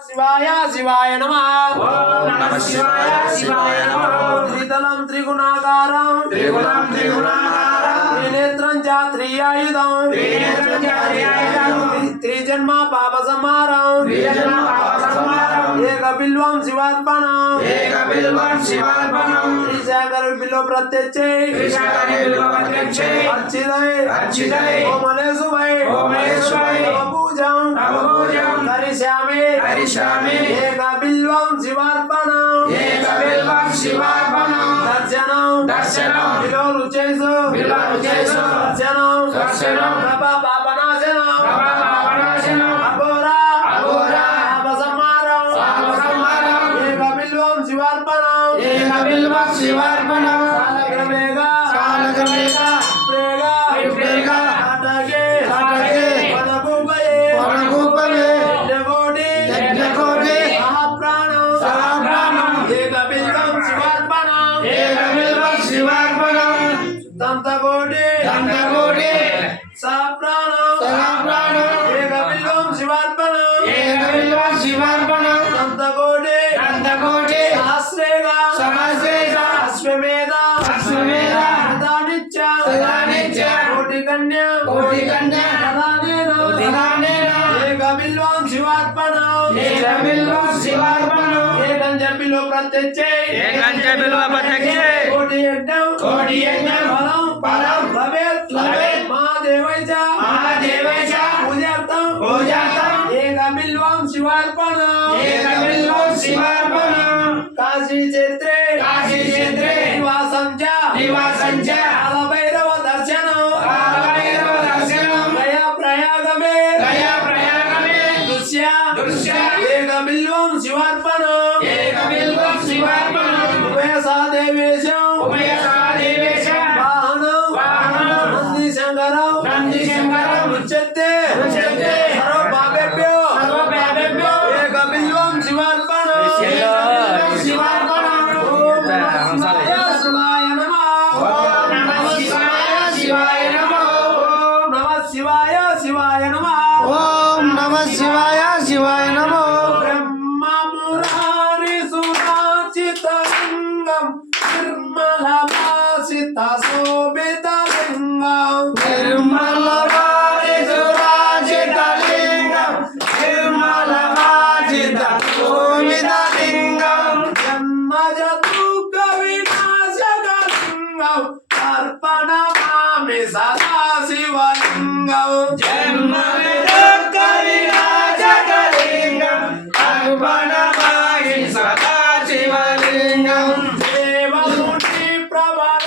शिवाय शिवाय नमः। ओम नमः शिवाय शिवाय नमः। त्रिदलं त्रिगुणाकारं त्रिनेत्रं च त्रियायुधं त्रिजन्म पापसंहारं एकबिल्वं शिवार्पणं त्रिशाकर बिल्व प्रत्यक्षे अर्चितये ओमले शुभये पूजं करिष्यामि एकबिल्वं शिवार्पणं दर्शनं बिल्व रुचेषु दर्शनं पाप पापनाशनं अघोरा पापसंहारं एकबिल्वं शिवार्पणं कालक्रमेगा प्रेगा नाटके वनभूपये यज्ञकोटि महाप्राणं एकबिल्वं शिवार्पणं दन्तकोटि सहप्राणं एकबिल्वं शिवार्पणं दन्तकोटि सहस्रेगा अश्वमेध तदानित्य कोटिकन्या तदानेन एकबिल्वं शिवार्पणं एकंजबिल्व प्रत्यक्षे कोटि यज्ञं फलं लभेत् महादेवैः पूजार्थं एकबिल्वं शिवार्पणं काशीक्षेत्रे निवासं च कालभैरव दर्शनं गया प्रयागमे दृश्य एकबिल्वं शिवार्पणं उभयसादेवेशं वाहनं नन्दिशंकरं उच्यते सर्वपापेभ्यो एकबिल्वं शिवार्पणं ओम नमः शिवाय नमः। ओम नमः शिवाय नमः। ब्रह्म मुरारी सुराचितलिंगं निर्मलभासित शोभितलिंगं जन्मज दुःख विनाशकलिंगं अर्पणमामि सदा शिवलिंगं